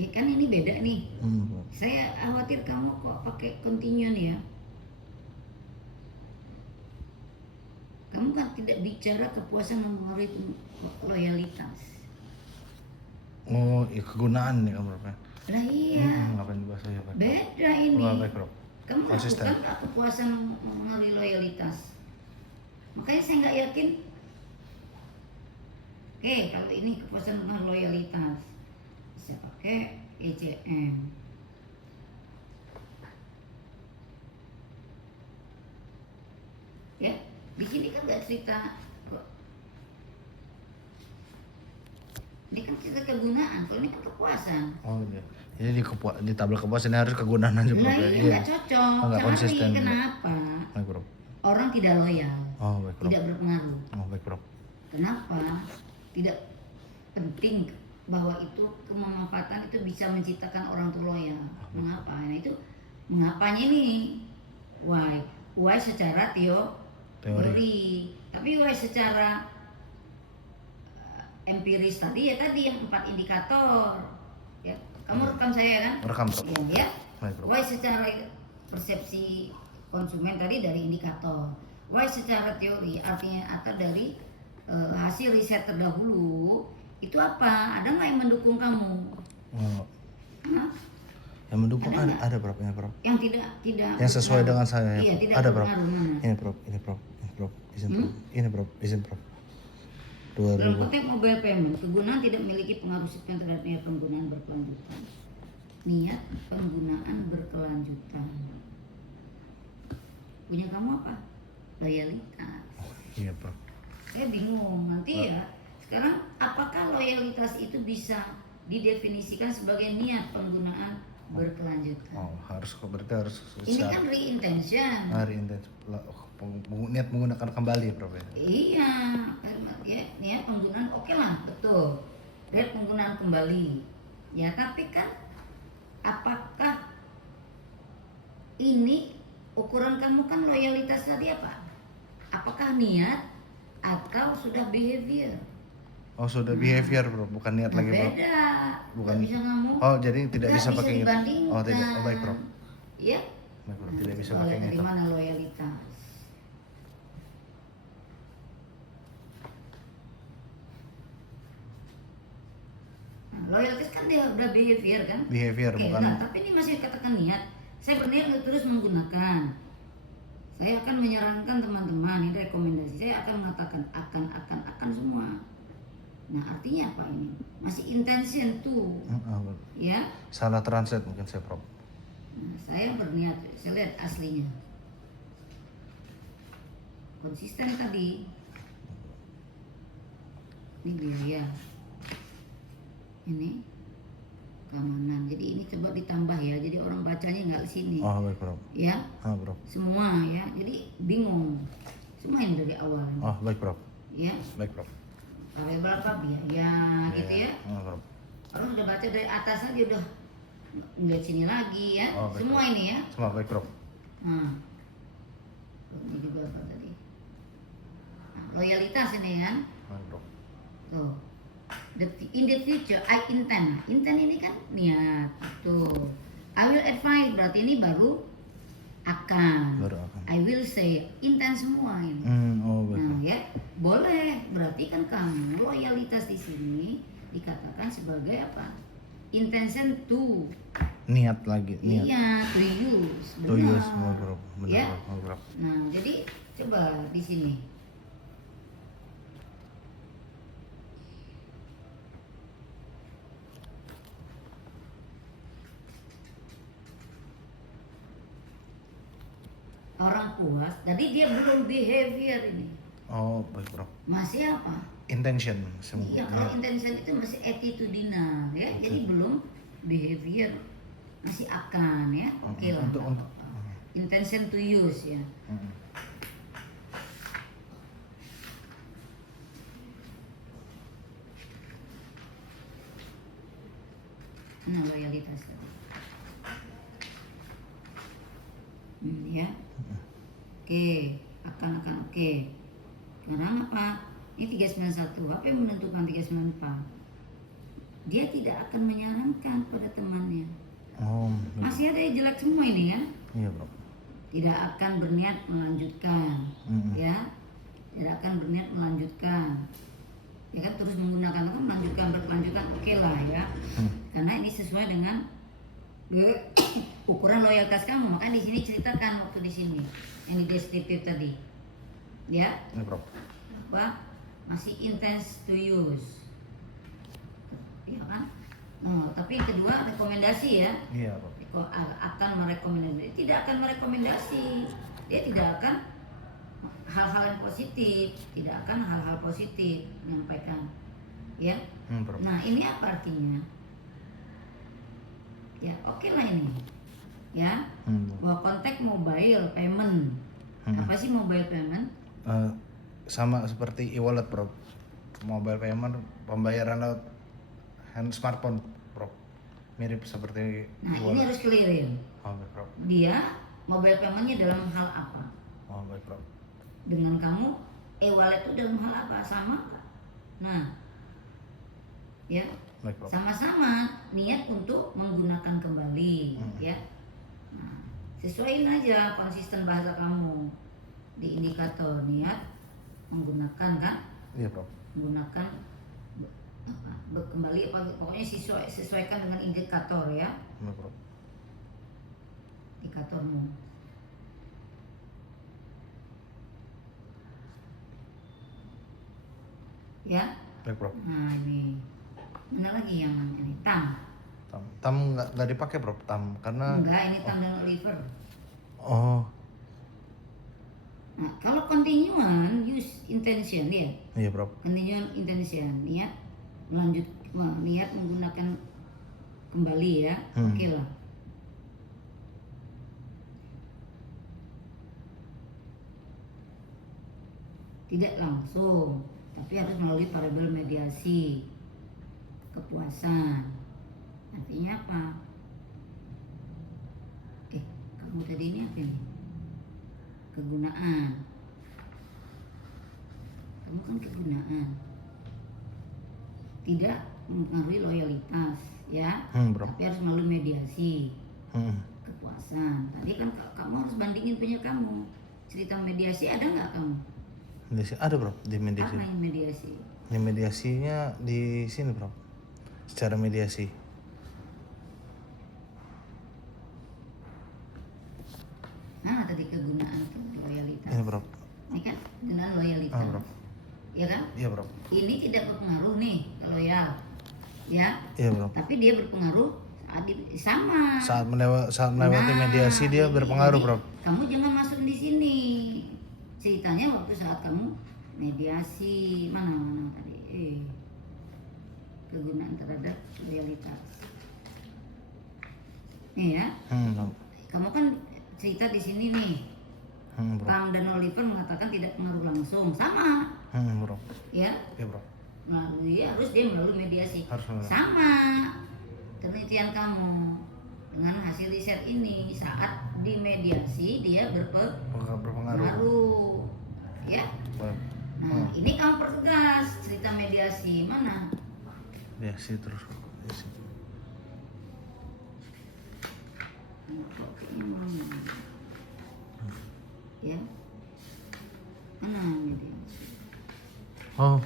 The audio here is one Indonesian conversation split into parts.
Ya kan ini beda nih. Bro. Saya khawatir kamu kok pakai continue nih ya. Kamu kan tidak bicara kepuasan mempengaruhi loyalitas. Oh, ya kegunaan nih Bro. Lah iya. Ngapain dibahas ya, Pak? Beda ini. Baik, Bro. Kamu Konsisten. lakukan nggak kepuasan mempengaruhi loyalitas? Makanya saya nggak yakin. Oke, kalau ini kepuasan mempengaruhi loyalitas, bisa pakai ECM. Ya, di sini kan nggak cerita. Ini kan cerita kegunaan, kalau ini kan kepuasan. Oh iya. Jadi di tabel kepuasan harus kegunaan aja Bro. Nah ini nggak cocok. Nggak konsisten. Kenapa? Baik Bro. Orang tidak loyal, Oh baik Bro. tidak berpengaruh. Oh baik Bro. Kenapa? Tidak penting bahwa itu kemanfaatan itu bisa menciptakan orang tuh loyal. Mengapa? Nah itu mengapanya ini? Why? Why secara teori. Tapi why secara empiris tadi ya tadi yang 4 indikator. Ya, kamu rekam saya kan? Rekam Bro. Ya. Baik Bro. Why secara persepsi konsumen tadi dari indikator. Why secara teori artinya atau dari hasil riset terdahulu itu apa? Ada nggak yang mendukung kamu? Oh. Hah? Yang mendukung Ada ada Bro, ya Bro. Yang tidak Yang sesuai dengan berpengaruh. saya. Iya, tidak Ada Bro. berpengaruh, mana? Ini Bro, izin Bro. Ini Bro, izin Bro. Dalam 2000. konteks mobile payment, kegunaan tidak memiliki pengaruh signifikan terhadap niat penggunaan berkelanjutan. Niat penggunaan berkelanjutan. Punya kamu apa? Loyalitas. Iya Bro. Saya bingung nanti ya. Sekarang apakah loyalitas itu bisa didefinisikan sebagai niat penggunaan berkelanjutan? Oh, berarti harus Ini kan re-intention. hari intens niat menggunakan kembali Bro ya. Iya, ya, niat penggunaan oke lah, betul. Niat penggunaan kembali. Ya, tapi kan apakah ini ukuran kamu kan loyalitas tadi apa? Apakah niat atau sudah behavior? Oh sudah behavior Bro, bukan niat lagi Bro. Beda. Bukan. Nggak bisa kamu. Oh jadi tidak bisa pakai gitu. dibandingkan. Oh tidak. Oh baik Bro. Ya. Baik Bro. Tidak bisa Loyal- pakai dari gitu. mana loyalitas? Nah, loyalitas kan dia udah behavior kan? Behavior Oke, bukan. nah, tapi ini masih dikatakan niat. Saya berniat untuk terus menggunakan. Saya akan menyarankan teman-teman, ini rekomendasi. Saya akan mengatakan akan semua. Nah, artinya apa ini? Masih intention tuh. Ya. Salah translate mungkin saya Bro. Nah, saya berniat, saya lihat aslinya. Konsisten tadi. Ini biaya. Ini keamanan. Jadi ini coba ditambah ya. Jadi orang bacanya nggak di sini. Oh baik Bro. Ya. Bro. Semua ya. Jadi bingung. Semua ini dari awal. Oh baik Bro. Ya. Baik Bro. Sampai berapa biaya gitu ya. Bro. Orang udah baca dari atas aja udah ngeliat sini lagi ya. Oh, baik, Semua Bro. ini ya. Semua baik Bro. Nah. Ini juga apa tadi? Nah, loyalitas ini kan. Baik Bro. Tuh. In the future, I intend. Intend ini kan niat. Tuh. I will advise berarti ini baru akan. Baru akan. I will say intend semua ini. Oh baik Nah Bro. ya boleh. Berarti kan kamu loyalitas di sini dikatakan sebagai apa? Intention to. Niat lagi. Niat. Iya, to use. To Benar. use. Oh Bro. Benar Ya. Bro. Oh Bro. Nah, jadi coba di sini. Orang puas, jadi dia belum behavior ini. Oh baik Bro. Masih apa? Intention. Iya, kalau intention itu masih attitudinal ya. Oke. Jadi belum behavior. Masih akan ya. Oke lah. Untuk Intention to use ya. Nah, loyalitas tadi. Ya. Oke, akan oke. Sekarang apa? Ini 391. Apa yang menentukan 394? dia tidak akan menyarankan pada temannya. Oh, Masih ada yang jelek semua ini ya. iya bro. Tidak akan berniat melanjutkan, Mm-mm. ya. Tidak akan berniat melanjutkan. Ya kan terus menggunakan kan melanjutkan berkelanjutan oke lah ya. Karena ini sesuai dengan ukuran loyalitas kamu. Makanya di sini ceritakan waktu di sini yang di deskriptif tadi. Ya, Iya bro. apa masih intens to use. Ya kan? Nah, tapi yang kedua rekomendasi ya. Iya bro. Akan merekomendasi, tidak akan merekomendasi, dia tidak akan hal-hal yang positif, tidak akan hal-hal positif menyampaikan, ya. Bro. Nah ini apa artinya? Ya oke lah ini, ya. Bahwa konteks mobile payment, apa sih mobile payment? Sama seperti e-wallet bro. Mobile payment pembayaran lewat smartphone bro. Mirip seperti Nah ini e-wallet. harus clearin. Oh baik bro. Dia mobile paymentnya dalam hal apa? Oh baik bro. Dengan kamu e-wallet itu dalam hal apa? Sama nggak? Nah, ya Baik bro. sama-sama niat untuk menggunakan kembali, ya. Nah, sesuaiin aja konsisten bahasa kamu di indikator niat menggunakan kan? Iya bro. Menggunakan kembali pokoknya sesuaikan dengan indikator ya, Baik bro. indikatormu. Ya. Baik bro. Nah ini mana lagi yang ini tam? Tam nggak dipakai bro tam karena. Enggak, ini tam dan Oliver. Oh Nah kalau continuous use intention ya, iya bro. continuous intention niat melanjut, niat menggunakan kembali ya, oke lah. Tidak langsung, tapi harus melalui variabel mediasi kepuasan. Artinya apa? Kamu tadi ini apa nih? Kegunaan. Kamu kan kegunaan. Tidak mempengaruhi loyalitas, ya. Bro. Tapi harus melalui mediasi kepuasan. Tadi kan kamu harus bandingin punya kamu. Cerita mediasi ada nggak kamu? Mediasi ada bro di mediasi. Apa yang mediasi? Ini mediasinya di sini bro. Secara mediasi. Nah tadi kegunaan tuh loyalitas. Ini bro. Ini kan kegunaan loyalitas. Bro. Ya kan? Iya bro. Ini tidak berpengaruh nih ke loyal. Ya. Iya bro. Tapi dia berpengaruh sama. Saat melewati mediasi dia berpengaruh bro. Kamu jangan masuk di sini. Ceritanya waktu saat kamu mediasi mana tadi kegunaan terhadap loyalitas. Nih ya. Kamu kan cerita di sini nih. Bro. Tam dan Oliver mengatakan tidak pengaruh langsung, sama. Bro. Ya. Iya bro. Melalui dia melalui mediasi. Harus sama. Penelitian kamu dengan hasil riset ini saat di mediasi dia berpengaruh. Ya. Nah, ini kamu pertegas cerita mediasi mana? Mediasi terus. Mediasi. Ya. Mana mediasi? Oh,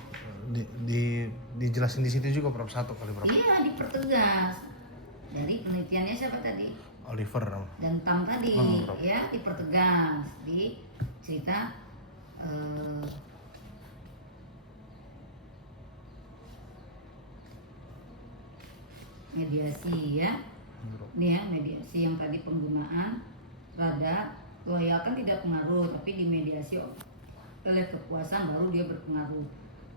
dijelasin di situ juga bro, satu kali bro. Iya, dipertegas. Dari penelitiannya siapa tadi? Oliver dan Tam tadi, ya dipertegas di cerita mediasi ya. Ini ya mediasi yang tadi penggunaan rada loyal kan tidak pengaruh, tapi di mediasi oleh kepuasan baru dia berpengaruh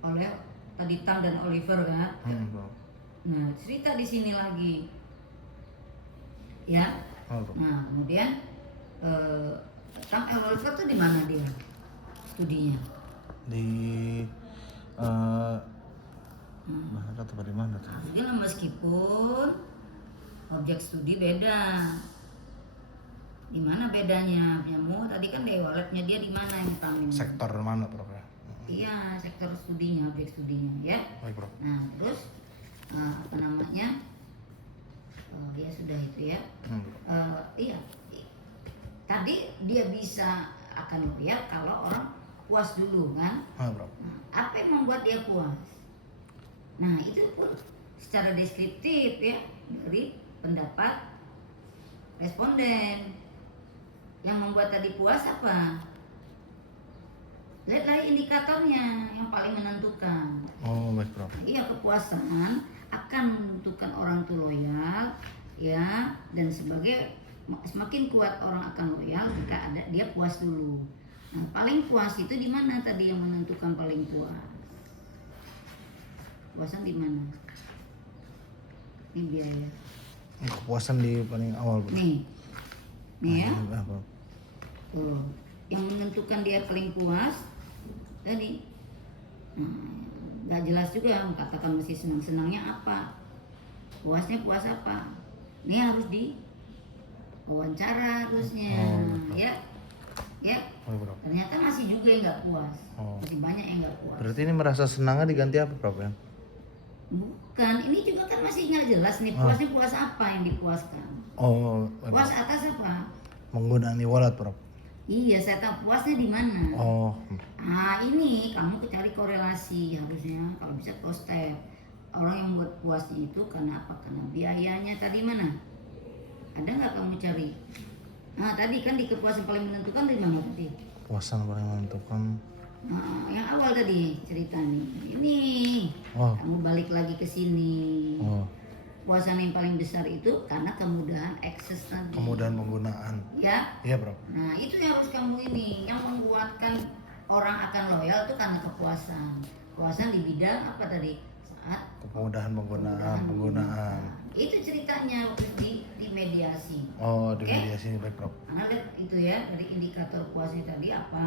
oleh tadi Tam dan Oliver kan. Nah cerita di sini lagi ya. Nah kemudian Tam Oliver tuh di mana dia studinya? Di mana atau di mana tuh? Jadi meskipun objek studi beda, di mana bedanya? Punya tadi kan di walletnya dia di mana yang Tam ini? Sektor mana bro ya? Iya sektor studinya, objek studinya ya. Baik bro. Nah terus apa namanya? gitu ya. Bro. Iya, tadi dia bisa akan loyal kalau orang puas dulu kan. Bro. Nah, apa yang membuat dia puas? Nah itu pun secara deskriptif ya dari pendapat responden. Yang membuat tadi puas apa? Lihat dari indikatornya yang paling menentukan. Oh baik bro. Iya, kepuasan akan menentukan orang itu loyal ya, dan semakin kuat orang akan loyal jika ada dia puas dulu. Nah, paling puas itu di mana tadi yang menentukan paling puas? Puasan di mana? Ini biaya. Kepuasan di paling awal bro. Nih ya. Bro. Tuh, yang menentukan dia paling puas tadi. Nggak jelas juga katakan masih senang-senangnya apa, puasnya puas apa. Ini harus di wawancara harusnya. Ya Bro. ternyata masih juga yang nggak puas. Masih banyak yang nggak puas. Berarti ini merasa senangnya diganti apa bro ya? Bukan, ini juga kan masih nggak jelas nih puasnya puas apa yang dipuaskan. Puas atas apa? Menggunakan e-wallet bro. Iya, saya tahu puasnya di mana. Nah ini kamu cari korelasi harusnya, kalau bisa cross step. Orang yang membuat puasnya itu karena apa? Karena biayanya tadi mana? Ada nggak kamu cari? Nah tadi kan di kepuasan paling menentukan dari mana tadi? Kepuasan paling menentukan. Nah, yang awal tadi cerita nih. Ini kamu balik lagi ke sini. Puasan yang paling besar itu karena kemudahan akses tadi. Kemudahan penggunaan. Ya. Iya bro. Nah itu yang harus kamu ini, yang menguatkan orang akan loyal itu karena kepuasan. Kepuasan di bidang apa tadi? Saat kemudahan penggunaan. Itu ceritanya di mediasi. Di mediasi ini baik bro. Karena lihat itu ya dari indikator puasnya tadi apa?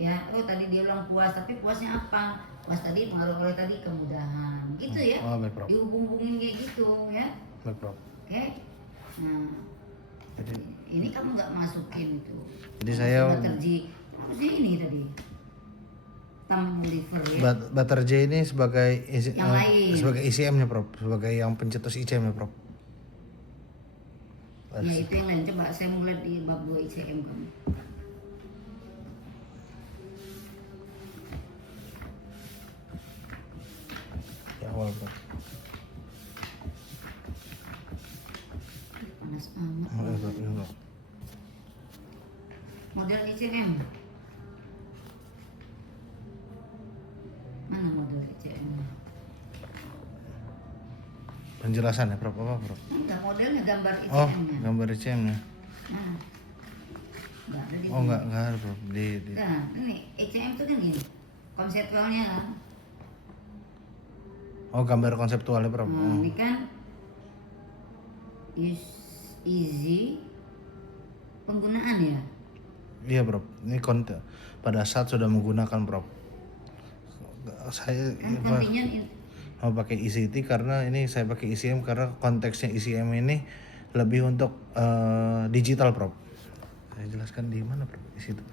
Ya, tadi dia bilang puas, tapi puasnya apa? Puas tadi pengaruh oleh tadi kemudahan, gitu ya? Baik bro. Dihubung-hubungin kayak gitu ya? Baik bro. Oke. Nah, jadi ini kamu nggak masukin itu. Jadi saya. Baterji, harusnya ini tadi. Taman liver ya. Baterji ini sebagai yang lain. Sebagai ICM-nya bro, sebagai yang pencetus ICM-nya bro. Ya itu yang lain. Coba saya mulai di bab 2 ICM kamu. Awal bro. Panas amat. Model ICM. Mana model ICM? Penjelasan ya bro, apa bro? Enggak, modelnya gambar ICM-nya. Gambar ICM-nya. Nah, enggak ada di enggak ada bro. Nah, ini ICM itu kan gini, konseptualnya kan. Gambar konseptualnya bro. Ini kan easy penggunaan ya. Iya bro, ini pada saat sudah menggunakan bro. Saya mau pakai ECT karena ini saya pakai ICM karena konteksnya ICM ini lebih untuk digital bro. Saya jelaskan di mana bro di situ.